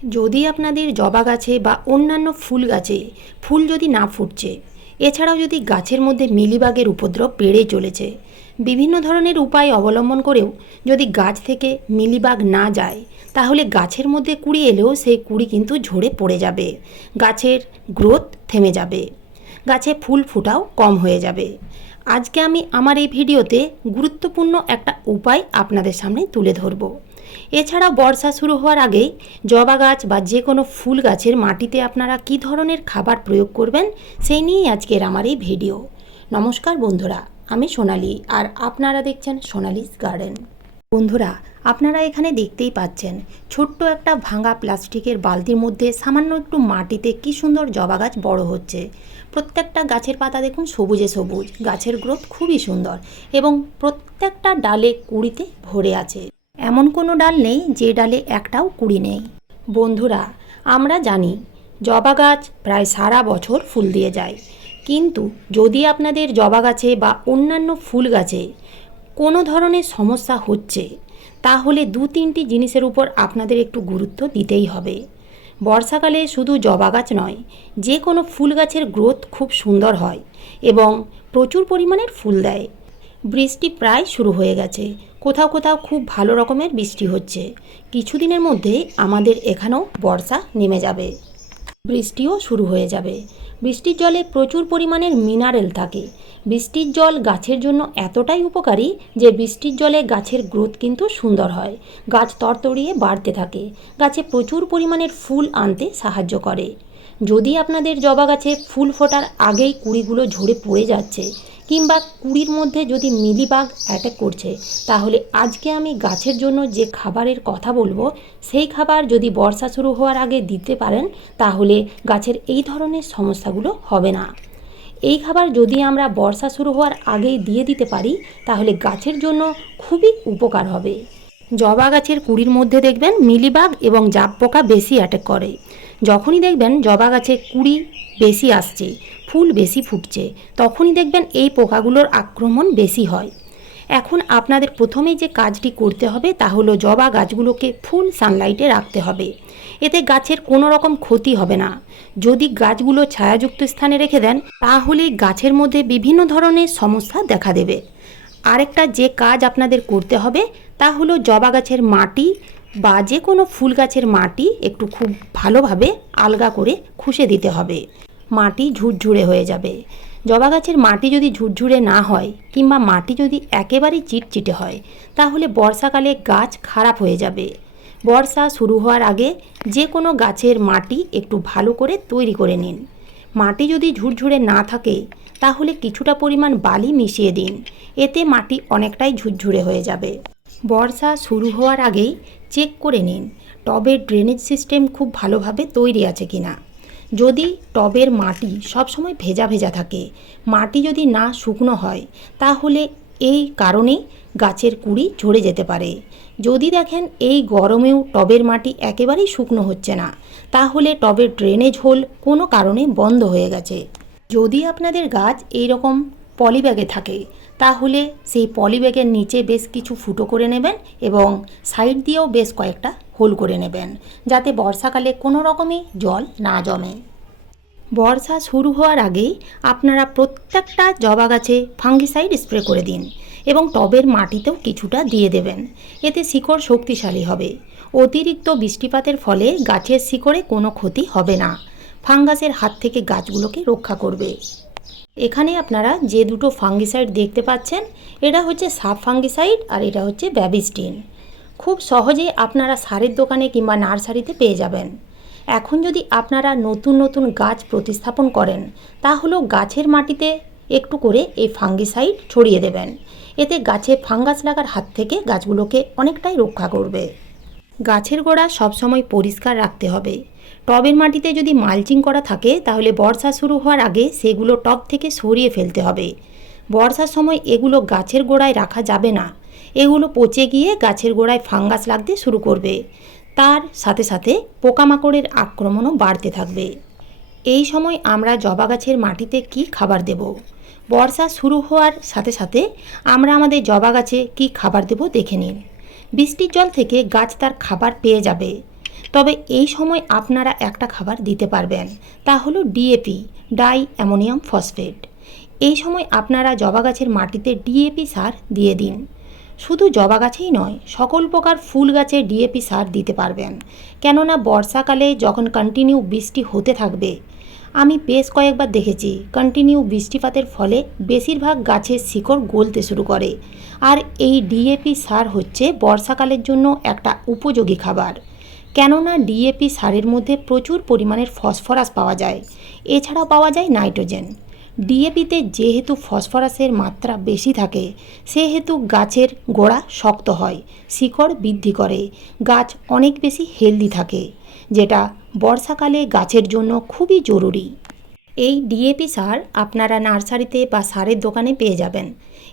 যদি আপনাদের জবা গাছে বা অন্যান্য ফুল গাছে ফুল যদি না ফুটছে, এছাড়াও যদি গাছের মধ্যে মিলিবাগের উপদ্রব বেড়ে চলেছে, বিভিন্ন ধরনের উপায় অবলম্বন করেও যদি গাছ থেকে মিলিবাগ না যায়, তাহলে গাছের মধ্যে কুড়ি এলেও সেই কুড়ি কিন্তু ঝরে পড়ে যাবে, গাছের গ্রোথ থেমে যাবে, গাছে ফুল ফোটাও কম হয়ে যাবে। আজকে আমি আমার এই ভিডিওতে গুরুত্বপূর্ণ একটা উপায় আপনাদের সামনে তুলে ধরব। এছাড়াও বর্ষা শুরু হওয়ার আগেই জবা গাছ বা যে কোনো ফুল গাছের মাটিতে আপনারা কী ধরনের খাবার প্রয়োগ করবেন, সেই নিয়েই আজকের আমার এই ভিডিও। নমস্কার বন্ধুরা, আমি সোনালি আর আপনারা দেখছেন সোনালিস গার্ডেন। বন্ধুরা, আপনারা এখানে দেখতেই পাচ্ছেন, ছোট্ট একটা ভাঙা প্লাস্টিকের বালতির মধ্যে সামান্য একটু মাটিতে কি সুন্দর জবা গাছ বড় হচ্ছে। প্রত্যেকটা গাছের পাতা দেখুন সবুজে সবুজ, গাছের গ্রোথ খুবই সুন্দর এবং প্রত্যেকটা ডালে কুড়িতে ভরে আছে। এমন কোনো ডাল নেই যে ডালে একটাও কুড়ি নেই। বন্ধুরা, আমরা জানি জবা গাছ প্রায় সারা বছর ফুল দিয়ে যায়। কিন্তু যদি আপনাদের জবা গাছে বা অন্যান্য ফুল গাছে কোনো ধরনের সমস্যা হচ্ছে, তাহলে দু তিনটি জিনিসের উপর আপনাদের একটু গুরুত্ব দিতেই হবে। বর্ষাকালে শুধু জবা গাছ নয়, যে কোনো ফুল গাছের গ্রোথ খুব সুন্দর হয় এবং প্রচুর পরিমাণের ফুল দেয়। বৃষ্টি প্রায় শুরু হয়ে গেছে। কোথাও কোথাও খুব ভালো রকমের বৃষ্টি হচ্ছে। কিছুদিনের মধ্যে আমাদের এখানেও বর্ষা নেমে যাবে। বৃষ্টিও শুরু হয়ে যাবে। বৃষ্টির জলে প্রচুর পরিমাণের মিনারেল থাকে। বৃষ্টির জল গাছের জন্য এতটাই উপকারী যে বৃষ্টির জলে গাছের গ্রোথ কিন্তু সুন্দর হয়। গাছ তরতরিয়ে বাড়তে থাকে। গাছে প্রচুর পরিমাণের ফুল আনতে সাহায্য করে। যদি আপনাদের জবা গাছে ফুল ফোটার আগেই কুড়িগুলো ঝরে পড়ে যাচ্ছে কিংবা কুড়ির মধ্যে যদি মিলিবাগ অ্যাটাক করছে, তাহলে আজকে আমি গাছের জন্য যে খাবারের কথা বলব, সেই খাবার যদি বর্ষা শুরু হওয়ার আগে দিতে পারেন, তাহলে গাছের এই ধরনের সমস্যাগুলো হবে না। এই খাবার যদি আমরা বর্ষা শুরু হওয়ার আগেই দিয়ে দিতে পারি, তাহলে গাছের জন্য খুবই উপকার হবে। জবা গাছের কুড়ির মধ্যে দেখবেন মিলিবাগ এবং জাপ পোকা বেশি অ্যাটাক করে। যখনই দেখবেন জবা গাছে কুড়ি বেশি আসছে ফুল বেশি ফুটছে, তখনই দেখবেন এই পোকাগুলোর আক্রমণ বেশি হয়। এখন আপনাদের প্রথমেই যে কাজটি করতে হবে তা হলো জবা গাছগুলোকে ফুল সানলাইটে রাখতে হবে। এতে গাছের কোনো রকম ক্ষতি হবে না। যদি গাছগুলো ছায়াযুক্ত স্থানে রেখে দেন, তাহলে গাছের মধ্যে বিভিন্ন ধরনের সমস্যা দেখা দেবে। আরেকটা যে কাজ আপনাদের করতে হবে, তা হলো জবা গাছের মাটি বা যে কোনো ফুল গাছের মাটি একটু খুব ভালোভাবে আলগা করে খুশে দিতে হবে। মাটি ঝুরঝুরে হয়ে যাবে। জবা গাছের মাটি যদি ঝুরঝুরে না হয় কিংবা মাটি যদি একেবারেই চিটচিটে হয়, তাহলে বর্ষাকালে গাছ খারাপ হয়ে যাবে। বর্ষা শুরু হওয়ার আগে যে কোনো গাছের মাটি একটু ভালো করে তৈরি করে নিন। মাটি যদি ঝুরঝুরে না থাকে, তাহলে কিছুটা পরিমাণ বালি মিশিয়ে দিন। এতে মাটি অনেকটাই ঝুরঝুরে হয়ে যাবে। বর্ষা শুরু হওয়ার আগেই চেক করে নিন, টবের ড্রেনেজ সিস্টেম খুব ভালোভাবে তৈরি আছে কিনা। যদি টবের মাটি সবসময় ভেজা ভেজা থাকে, মাটি যদি না শুকনো হয়, তাহলে এই কারণেই গাছের কুড়ি ঝরে যেতে পারে। যদি দেখেন এই গরমেও টবের মাটি একেবারেই শুকনো হচ্ছে না, তাহলে টবের ড্রেনেজ হোল কোনো কারণে বন্ধ হয়ে গেছে। যদি আপনাদের গাছ এই রকম পলিব্যাগে থাকে, তাহলে সেই পলিব্যাগের নিচে বেশ কিছু ফুটো করে নেবেন এবং সাইড দিয়েও বেশ কয়েকটা হোল করে নেবেন, যাতে বর্ষাকালে কোনো রকমই জল না জমে। বর্ষা শুরু হওয়ার আগেই আপনারা প্রত্যেকটা জবা গাছে ফাঙ্গিসাইড স্প্রে করে দিন এবং টবের মাটিতেও কিছুটা দিয়ে দেবেন। এতে শিকড় শক্তিশালী হবে। অতিরিক্ত বৃষ্টিপাতের ফলে গাছের শিকড়ে কোনো ক্ষতি হবে না। ফাঙ্গাসের হাত থেকে গাছগুলোকে রক্ষা করবে। এখানে আপনারা যে দুটো ফাঙ্গিসাইড দেখতে পাচ্ছেন, এটা হচ্ছে সাব ফাঙ্গিসাইড আর এটা হচ্ছে ব্যাবিস্টিন। খুব সহজে আপনারা সারের দোকানে কিংবা নার্সারিতে পেয়ে যাবেন। এখন যদি আপনারা নতুন নতুন গাছ প্রতিস্থাপন করেন তাহলেও গাছের মাটিতে একটু করে এই ফাঙ্গিসাইড ছড়িয়ে দেবেন। এতে গাছে ফাঙ্গাস লাগার হাত থেকে গাছগুলোকে অনেকটাই রক্ষা করবে। গাছের গোড়া সবসময় পরিষ্কার রাখতে হবে। টবের মাটিতে যদি মালচিং করা থাকে, তাহলে বর্ষা শুরু হওয়ার আগে সেগুলো টব থেকে সরিয়ে ফেলতে হবে। বর্ষার সময় এগুলো গাছের গোড়ায় রাখা যাবে না। এগুলো পচে গিয়ে গাছের গোড়ায় ফাঙ্গাস লাগতে শুরু করবে। তার সাথে সাথে পোকামাকড়ের আক্রমণও বাড়তে থাকবে। এই সময় আমরা জবা গাছের মাটিতে কি খাবার দেব? বর্ষা শুরু হওয়ার সাথে সাথে আমরা আমাদের জবা গাছে কি খাবার দেব দেখে নিন। বৃষ্টির জল থেকে গাছ তার খাবার পেয়ে যাবে। তবে এই সময় আপনারা একটা খাবার দিতে পারবেন, তা হলো ডিএপি ডাই অ্যামোনিয়াম ফসফেট। এই সময় আপনারা জবা গাছের মাটিতে ডিএপি সার দিয়ে দিন। শুধু জবা গাছেই নয়, সকল প্রকার ফুল গাছে ডিএপি সার দিতে পারবেন। কেননা বর্ষাকালে যখন কন্টিনিউ বৃষ্টি হতে থাকবে, আমি বেশ কয়েকবার দেখেছি কন্টিনিউ বৃষ্টিপাতের ফলে বেশিরভাগ গাছের শিকড় গলতে শুরু করে। আর এই ডিএপি সার হচ্ছে বর্ষাকালের জন্য একটা উপযোগী খাবার। কেননা ডিএপি সারের মধ্যে প্রচুর পরিমাণের ফসফরাস পাওয়া যায়। এছাড়াও পাওয়া যায় নাইট্রোজেন। ডিএপিতে যেহেতু ফসফরাসের মাত্রা বেশি থাকে, সেহেতু গাছের গোড়া শক্ত হয়, শিকড় বৃদ্ধি করে, গাছ অনেক বেশি হেলদি থাকে, যেটা বর্ষাকালে গাছের জন্য খুবই জরুরি। এই ডিএপি সার আপনারা নার্সারিতে বা সারের দোকানে পেয়ে যাবেন।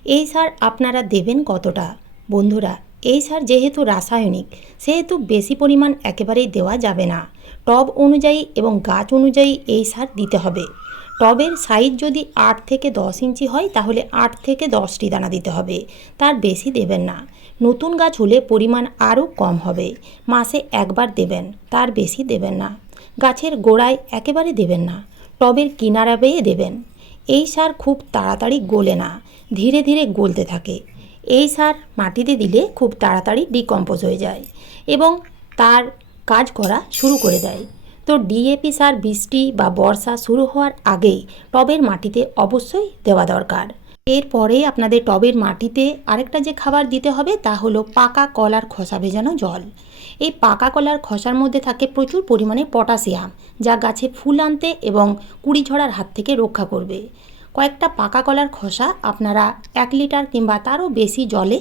এই সার আপনারা দেবেন কতটা? বন্ধুরা, এই সার যেহেতু রাসায়নিক, সেহেতু বেশি পরিমাণ একেবারেই দেওয়া যাবে না। টব অনুযায়ী এবং গাছ অনুযায়ী এই সার দিতে হবে। টবের সাইজ যদি আট থেকে দশ ইঞ্চি হয়, তাহলে আট থেকে দশটি দানা দিতে হবে। তার বেশি দেবেন না। নতুন গাছ হলে পরিমাণ আরও কম হবে। মাসে একবার দেবেন, তার বেশি দেবেন না। গাছের গোড়ায় একেবারে দেবেন না। টবের কিনারা বেয়ে দেবেন। এই সার খুব তাড়াতাড়ি গলে না, ধীরে ধীরে গলতে থাকে। এই সার মাটিতে দিলে খুব তাড়াতাড়ি ডিকম্পোজ হয়ে যায় এবং তার কাজ করা শুরু করে দেয়। তো ডিএপি সার বৃষ্টি বা বর্ষা শুরু হওয়ার আগেই টবের মাটিতে অবশ্যই দেওয়া দরকার। এরপরে আপনাদের টবের মাটিতে আরেকটা যে খাবার দিতে হবে তা হলো পাকা কলার খোসা ভেজানো জল। এই পাকা কলার খোসার মধ্যে থাকে প্রচুর পরিমাণে পটাশিয়াম, যা গাছে ফুল আনতে এবং কুড়ি ঝড়ার হাত থেকে রক্ষা করবে। কয়েকটা পাকা কলার খোসা আপনারা এক লিটার কিংবা তারও বেশি জলে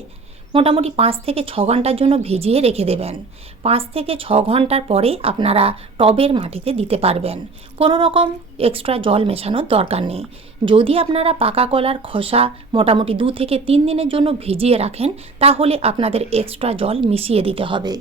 মোটামুটি পাঁচ থেকে ছ ঘণ্টার জন্য ভিজিয়ে রেখে দেবেন। পাঁচ থেকে ছ ঘণ্টার পরে আপনারা টবের মাটিতে দিতে পারবেন। কোনো রকম এক্সট্রা জল মেশানোর দরকার নেই। যদি আপনারা পাকা কলার খোসা মোটামুটি দু থেকে তিন দিনের জন্য ভিজিয়ে রাখেন, তাহলে আপনাদের এক্সট্রা জল মিশিয়ে দিতে হবে।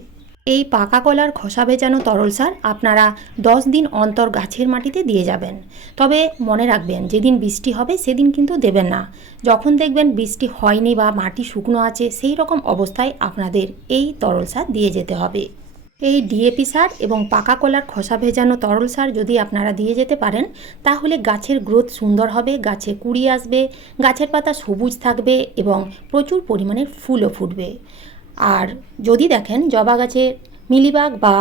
এই পাকা কলার খোসা ভেজানো তরল সার আপনারা দশ দিন অন্তর গাছের মাটিতে দিয়ে যাবেন। তবে মনে রাখবেন, যেদিন বৃষ্টি হবে সেদিন কিন্তু দেবেন না। যখন দেখবেন বৃষ্টি হয়নি বা মাটি শুকনো আছে, সেই রকম অবস্থায় আপনাদের এই তরল সার দিয়ে যেতে হবে। এই ডিএপি সার এবং পাকা কলার খোসা ভেজানো তরল সার যদি আপনারা দিয়ে যেতে পারেন, তাহলে গাছের গ্রোথ সুন্দর হবে, গাছে কুড়ি আসবে, গাছের পাতা সবুজ থাকবে এবং প্রচুর পরিমাণে ফুলও ফুটবে। আর যদি দেখেন জবা গাছে মিলিবাগ বা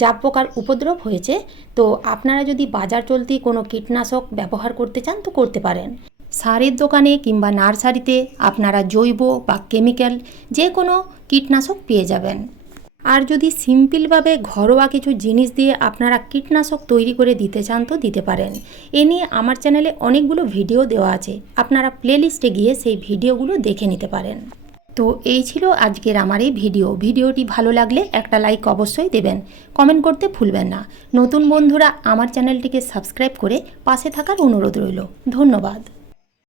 জাপ পোকার উপদ্রব হয়েছে, তো আপনারা যদি বাজার চলতি কোনো কীটনাশক ব্যবহার করতে চান, তো করতে পারেন। সারের দোকানে কিংবা নার্সারিতে আপনারা জৈব বা কেমিক্যাল যে কোনো কীটনাশক পেয়ে যাবেন। আর যদি সিম্পলভাবে ঘরোয়া কিছু জিনিস দিয়ে আপনারা কীটনাশক তৈরি করে দিতে চান, তো দিতে পারেন। এ নিয়ে আমার চ্যানেলে অনেকগুলো ভিডিও দেওয়া আছে, আপনারা প্লেলিস্টে গিয়ে সেই ভিডিওগুলো দেখে নিতে পারেন। তো এই ছিল আজকের আমার এই ভিডিও। ভিডিওটি ভালো লাগলে একটা লাইক অবশ্যই দেবেন। কমেন্ট করতে ভুলবেন না। নতুন বন্ধুরা আমার চ্যানেলটিকে সাবস্ক্রাইব করে পাশে থাকার অনুরোধ রইল। ধন্যবাদ।